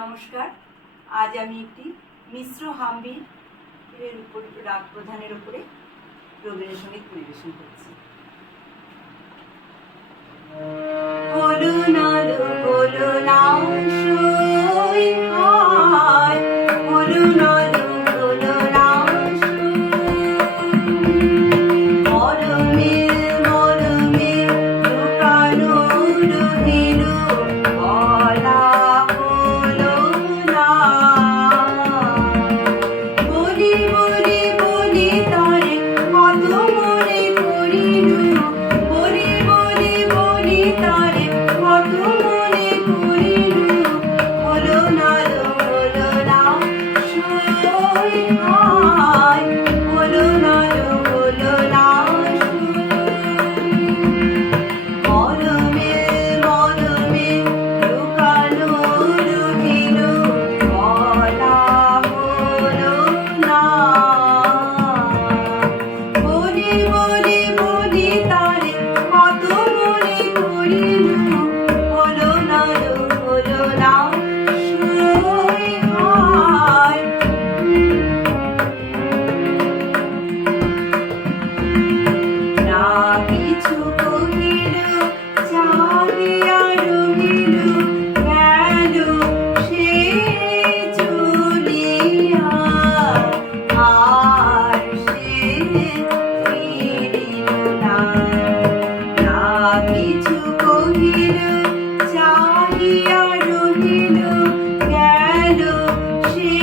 নমস্কার। আজ আমি একটি মিশ্র হাম্বির এর উপর রাগ প্রধানের উপরে রবীন্দ্রসঙ্গীত পরিবেশন করছি। বলো না বলো না সই হায়, বলো না বলো না মরমে মরমে লুকানো রহিল বলা হলো না। বলি বলি বলি তারে কত মনে করিল, বলি বলি বলি তারে কত মনে করিল, হলো না সই হায়, হলো না মরমে মরমে লুকানো রহিল বলা হলো না। বলি বলি বলি তারে কত মনে করিল, হলো না সই হায়। না কিছু কহিল চাহিয়া রহিল গেল সে চলিয়া, আর সে ফিরিল না। না কিছু কহিল চাহিয়া রহিল গেল সে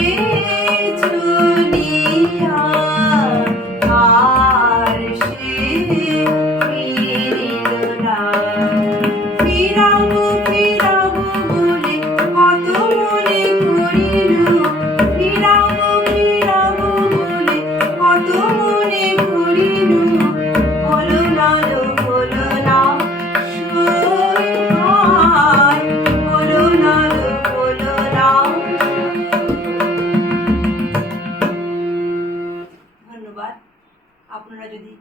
চলিয়া, আর সে ফিরিল না। ফিরাবো ফিরাবো বলে কত মনে করিল, ফিরাবো ফিরাবো বলে কত মনে করিল, হলো না সই হায়, হলো না ধন্যবাদ। আপনারা যদি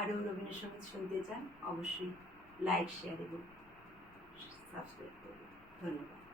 আরও রবীন্দ্রসঙ্গীত শুনতে চান অবশ্যই লাইক, শেয়ার এবং সাবস্ক্রাইব করবেন। ধন্যবাদ।